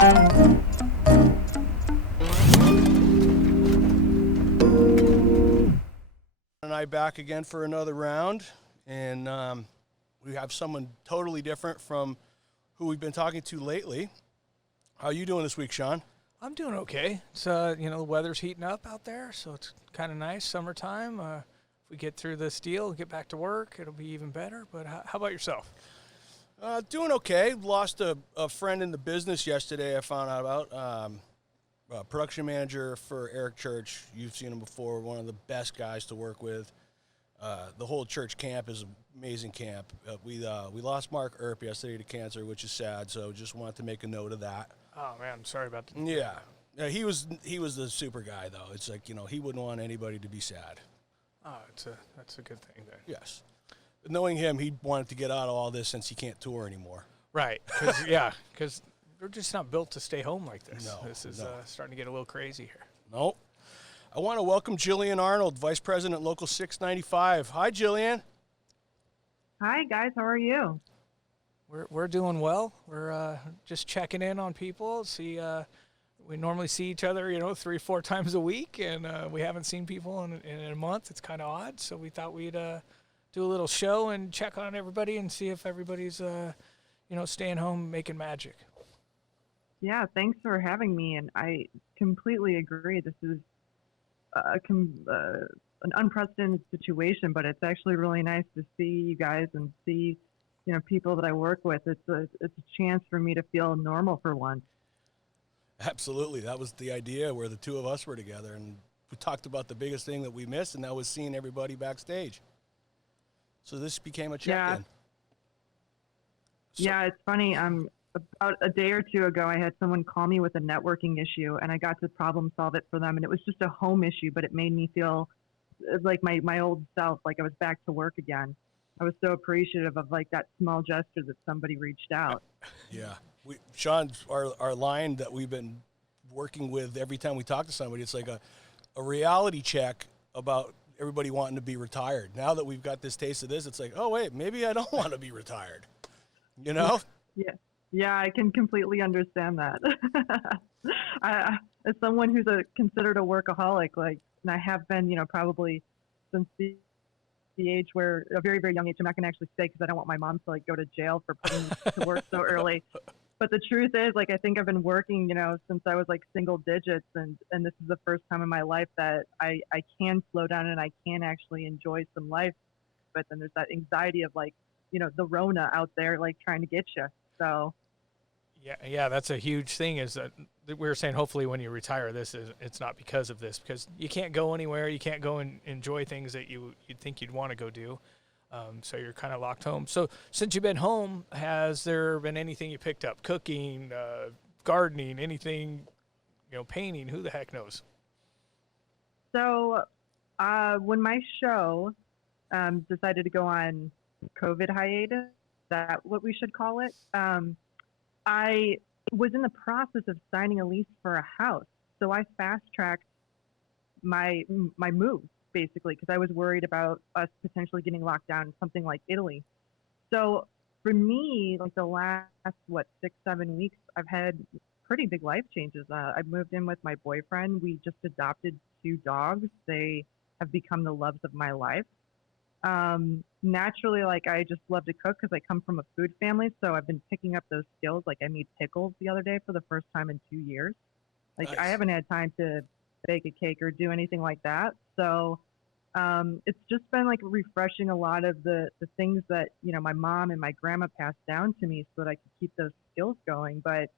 And I back again for another round, and we have someone totally different from who we've been talking to lately. How are you doing this week, Sean? I'm doing okay. It's the weather's heating up out there, so it's kind of nice. Summertime. If we get through this deal, get back to work, it'll be even better. But how about yourself? Doing okay. Lost a friend in the business yesterday. I found out about production manager for Eric Church. You've seen him before. One of the best guys to work with. The whole church camp is an amazing camp. We lost Mark Earp yesterday to cancer, which is sad. So just wanted to make a note of that. Oh man, I'm sorry about that. Yeah, he was the super guy though. It's like, he wouldn't want anybody to be sad. Oh, that's a good thing then. Yes. But knowing him, he wanted to get out of all this since he can't tour anymore. Right. Because we're just not built to stay home like this. No, this is starting to get a little crazy here. Nope. I want to welcome Jillian Arnold, Vice President, Local 695. Hi, Jillian. Hi, guys. How are you? We're doing well. We're just checking in on people. We normally see each other, 3-4 times a week, and we haven't seen people in a month. It's kind of odd, so we thought we'd do a little show and check on everybody and see if everybody's, staying home making magic. Yeah, thanks for having me, and I completely agree. This is an unprecedented situation, but it's actually really nice to see you guys and see, people that I work with. It's a chance for me to feel normal for once. Absolutely. That was the idea where the two of us were together, and we talked about the biggest thing that we missed, and that was seeing everybody backstage. So this became a check-in. Yeah, it's funny. About a day or two ago, I had someone call me with a networking issue, and I got to problem solve it for them, and it was just a home issue, but it made me feel like my old self, like I was back to work again. I was so appreciative of that small gesture that somebody reached out. Yeah. Sean, our line that we've been working with every time we talk to somebody, it's like a reality check about everybody wanting to be retired. Now that we've got this taste of this, it's like, oh, wait, maybe I don't want to be retired. Yeah. Yeah, I can completely understand that. As someone who's considered a workaholic, and I have been, probably since the age where a very, very young age, I'm not going to actually say because I don't want my mom to go to jail for putting me to work so early. But the truth is, I think I've been working, since I was single digits, and this is the first time in my life that I can slow down and I can actually enjoy some life. But then there's that anxiety of the Rona out there, trying to get you. So. Yeah, that's a huge thing. Is that we were saying hopefully when you retire, it's not because of this, because you can't go anywhere, you can't go and enjoy things that you'd think you'd want to go do. So you're kind of locked home. So since you've been home, has there been anything you picked up? Cooking, gardening, anything, painting? Who the heck knows? So when my show decided to go on COVID hiatus, that what we should call it, I was in the process of signing a lease for a house. So I fast-tracked my move, basically, because I was worried about us potentially getting locked down in something like Italy. So for me, the last, 6-7 weeks, I've had pretty big life changes. I moved in with my boyfriend. We just adopted 2 dogs. They have become the loves of my life. Naturally, I just love to cook because I come from a food family. So I've been picking up those skills. I made pickles the other day for the first time in 2 years. Nice. I haven't had time to bake a cake or do anything like that. So it's just been refreshing a lot of the things that, my mom and my grandma passed down to me so that I could keep those skills going. But,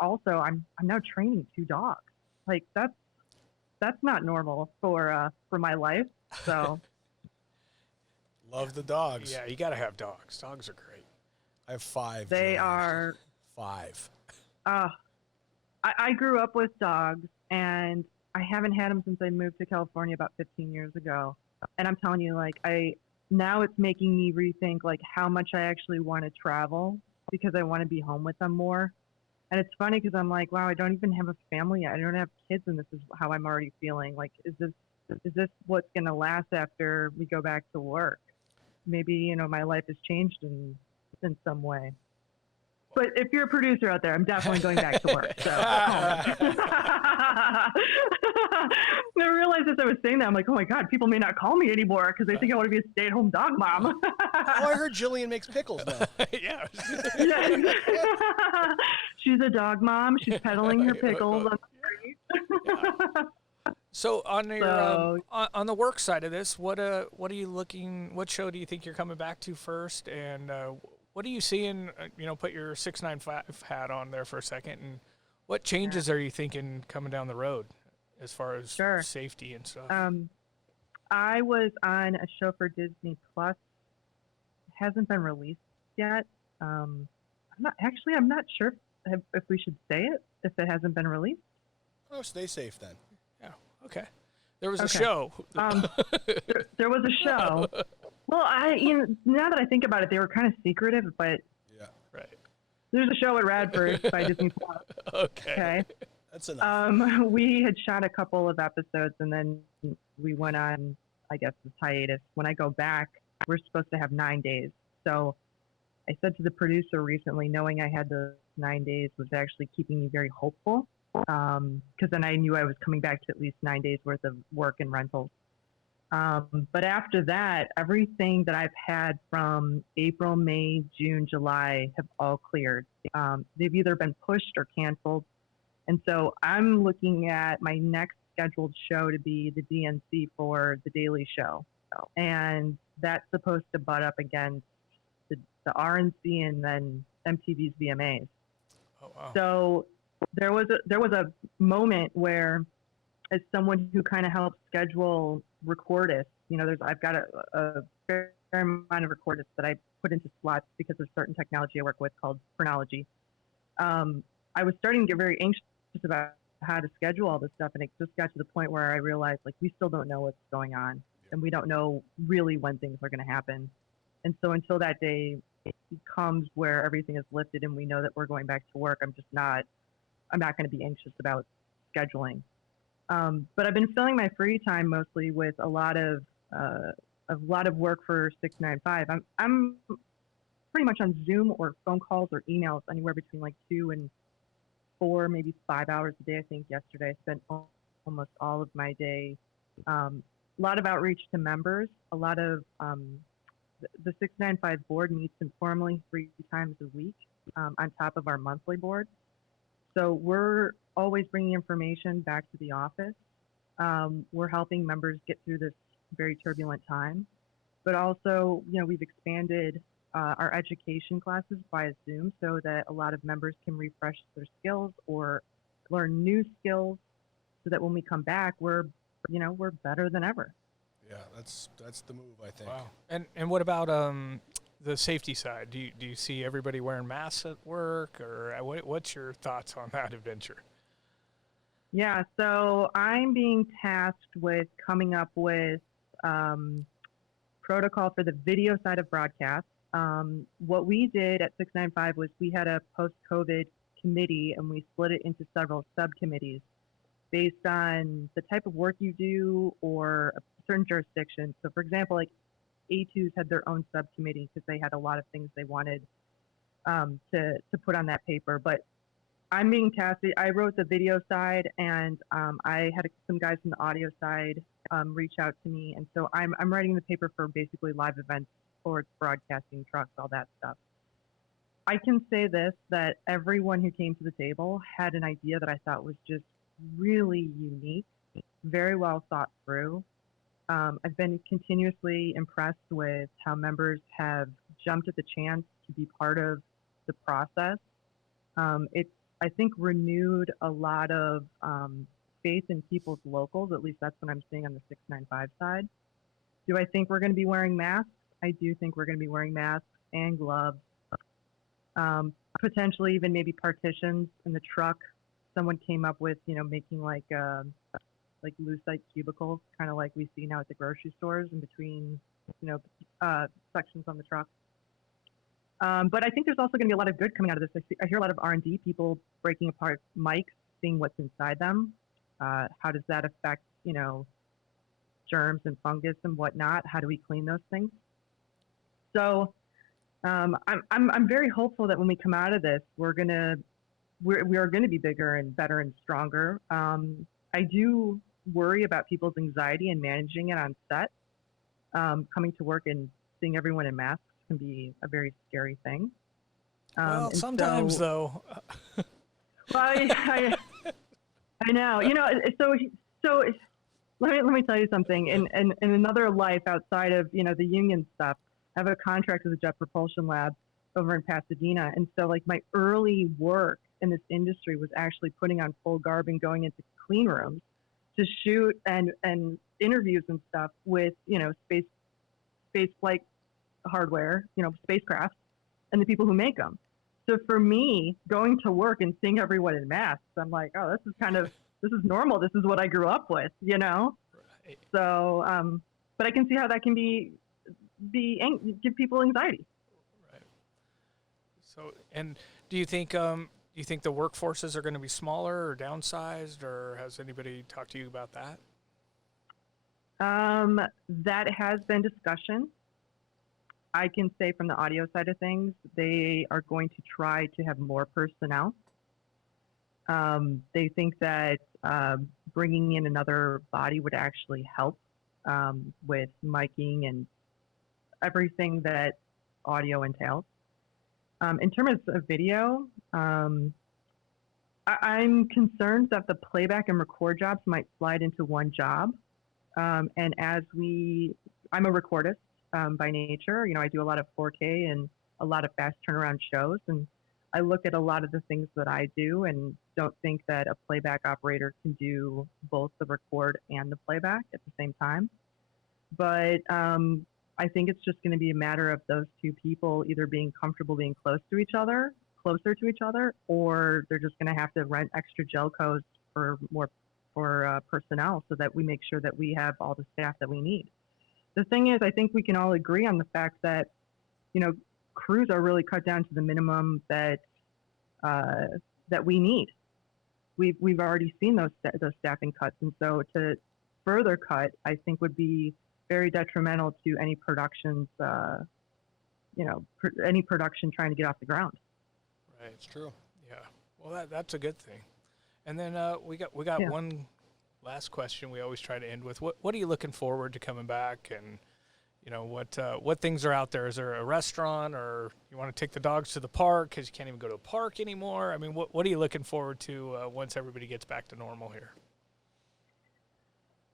also I'm now training 2 dogs. That's not normal for my life. So. Love the dogs. Yeah, you got to have dogs. Dogs are great. I have 5. They are 5. I grew up with dogs, and I haven't had them since I moved to California about 15 years ago. And I'm telling you, now it's making me rethink how much I actually want to travel because I want to be home with them more. And it's funny because I'm wow, I don't even have a family yet. I don't have kids, and this is how I'm already feeling. Is this what's going to last after we go back to work? Maybe, my life has changed in some way. But if you're a producer out there, I'm definitely going back to work. So I realized as I was saying that, I'm like, oh my God, people may not call me anymore because they think I want to be a stay-at-home dog mom. Oh, I heard Jillian makes pickles now. Yeah. Yeah. She's a dog mom. She's peddling her pickles on the street. So on your So- on the work side of this, what are you looking? What show do you think you're coming back to first? And what are you seeing? Put your 695 hat on there for a second. And what changes are you thinking coming down the road as far as Sure. safety and stuff? I was on a show for Disney Plus. It hasn't been released yet. I'm not sure if we should say it if it hasn't been released. Oh, stay safe then. Yeah. Okay. There was a Okay. show. There was a show. Well, now that I think about it, they were kind of secretive, but Yeah. Right. there's a show at Radford by Disney Plus. Okay. Okay. That's enough. We had shot a couple of episodes and then we went on, I guess, this hiatus. When I go back, we're supposed to have 9 days. So I said to the producer recently, knowing I had the 9 days was actually keeping me very hopeful. Because then I knew I was coming back to at least 9 days worth of work and rentals. But after that, everything that I've had from April, May, June, July have all cleared. They've either been pushed or canceled. And so I'm looking at my next scheduled show to be the DNC for The Daily Show. And that's supposed to butt up against the RNC and then MTV's VMAs. Oh, wow. So there was a moment where, as someone who kind of helps schedule Recordist, I've got a fair amount of Recordists that I put into slots because of certain technology I work with called chronology. I was starting to get very anxious about how to schedule all this stuff, and it just got to the point where I realized, like, we still don't know what's going on, and we don't know really when things are going to happen. And so until that day comes where everything is lifted and we know that we're going back to work, I'm not going to be anxious about scheduling. But I've been filling my free time mostly with a lot of work for 695. I'm pretty much on Zoom or phone calls or emails anywhere between like 2 and 4, maybe 5 hours a day. I think yesterday I spent almost all of my day. A lot of outreach to members. A lot of the 695 board meets informally 3 times a week on top of our monthly board. So we're always bringing information back to the office. We're helping members get through this very turbulent time, but also, we've expanded our education classes via Zoom so that a lot of members can refresh their skills or learn new skills so that when we come back, we're better than ever. Yeah, that's the move, I think. Wow. And what about the safety side? Do you see everybody wearing masks at work, or what's your thoughts on that adventure? Yeah, so I'm being tasked with coming up with protocol for the video side of broadcast. What we did at 695 was we had a post-COVID committee, and we split it into several subcommittees based on the type of work you do or a certain jurisdiction. So, for example, like A2s had their own subcommittee because they had a lot of things they wanted to put on that paper. But I'm being tasked. I wrote the video side, and I had some guys from the audio side reach out to me, and so I'm writing the paper for basically live events, sports, broadcasting, trucks, all that stuff. I can say this, that everyone who came to the table had an idea that I thought was just really unique, very well thought through. I've been continuously impressed with how members have jumped at the chance to be part of the process. It's, I think, renewed a lot of faith in people's locals. At least that's what I'm seeing on the 695 side. Do I think we're going to be wearing masks? I do think we're going to be wearing masks and gloves. Potentially even maybe partitions in the truck. Someone came up with, making like lucite cubicles, kind of like we see now at the grocery stores in between, sections on the truck. But I think there's also going to be a lot of good coming out of this. I hear a lot of R&D people breaking apart mics, seeing what's inside them. How does that affect, germs and fungus and whatnot? How do we clean those things? So I'm very hopeful that when we come out of this, we are gonna be bigger and better and stronger. I do worry about people's anxiety and managing it on set. Coming to work and seeing everyone in masks can be a very scary thing. Well, sometimes though. Well, I know. You know, so let me tell you something. In another life outside of, you know, the union stuff, I have a contract with the Jet Propulsion Lab over in Pasadena, and so like my early work in this industry was actually putting on full garb and going into clean rooms to shoot and interviews and stuff with, you know, space flight hardware, you know, spacecraft, and the people who make them. So for me, going to work and seeing everyone in masks, I'm like, oh, this is normal. This is what I grew up with, you know? Right. So, but I can see how that can give people anxiety. Right. So, and do you think the workforces are going to be smaller or downsized, or has anybody talked to you about that? That has been discussion. I can say from the audio side of things, they are going to try to have more personnel. They think that bringing in another body would actually help with miking and everything that audio entails. In terms of video, I'm concerned that the playback and record jobs might slide into one job. And I'm a recordist by nature. You know, I do a lot of 4K and a lot of fast turnaround shows. And I look at a lot of the things that I do and don't think that a playback operator can do both the record and the playback at the same time. But I think it's just going to be a matter of those two people either being comfortable being closer to each other, or they're just going to have to rent extra gelcos for personnel so that we make sure that we have all the staff that we need. The thing is, I think we can all agree on the fact that, you know, crews are really cut down to the minimum that we need. We've already seen those staffing cuts, and so to further cut, I think would be very detrimental to any productions, any production trying to get off the ground. Right, it's true. Yeah, well, that's a good thing. And then we got one last question we always try to end with. What are you looking forward to coming back? And you know, what things are out there? Is there a restaurant, or you want to take the dogs to the park because you can't even go to a park anymore? I mean, what are you looking forward to once everybody gets back to normal here?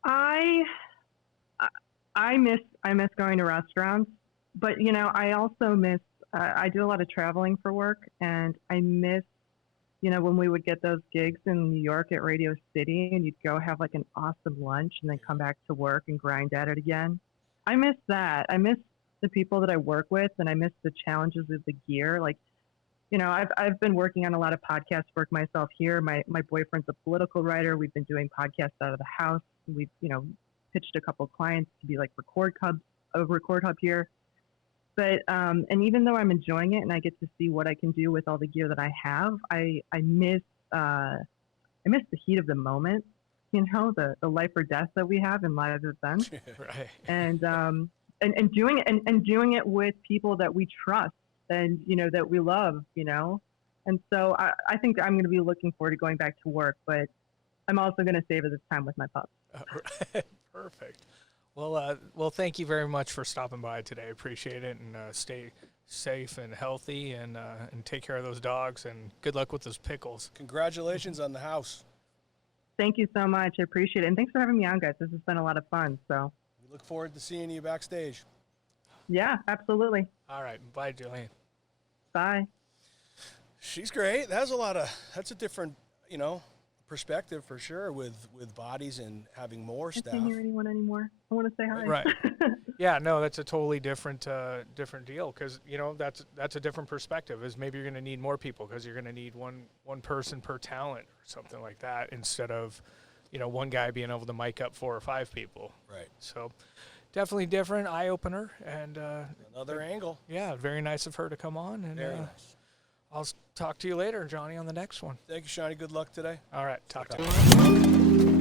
I miss going to restaurants, but you know, I also miss. I do a lot of traveling for work, and I miss, you know, when we would get those gigs in New York at Radio City, and you'd go have like an awesome lunch, and then come back to work and grind at it again. I miss that. I miss the people that I work with, and I miss the challenges of the gear. Like, you know, I've been working on a lot of podcast work myself here. My boyfriend's a political writer. We've been doing podcasts out of the house. We've, you know, pitched a couple of clients to be like record hub here. But and even though I'm enjoying it and I get to see what I can do with all the gear that I have, I miss the heat of the moment. You know, the life or death that we have in live events, Right. and doing it with people that we trust and, you know, that we love, you know. And so I think I'm going to be looking forward to going back to work, but I'm also going to savor this time with my pups. Right. Perfect. Well, thank you very much for stopping by today. Appreciate it, and stay safe and healthy, and take care of those dogs, and good luck with those pickles. Congratulations on the house. Thank you so much. I appreciate it. And thanks for having me on, guys. This has been a lot of fun. So We look forward to seeing you backstage. Yeah, absolutely. All right. Bye, Jillian. Bye. She's great. That's a different, you know, perspective for sure with bodies and having more I staff. can't hear anyone anymore. I want to say hi. Right. Yeah, no, that's a totally different deal, because, you know, that's a different perspective. Is maybe you're going to need more people because you're going to need one person per talent or something like that, instead of, you know, one guy being able to mic up 4 or 5 people. Right. So definitely different, eye opener, and Another angle. yeah, very nice of her to come on. And Very nice. I'll talk to you later, Johnny, on the next one. Thank you, Shawnee. Good luck today. All right, talk to you.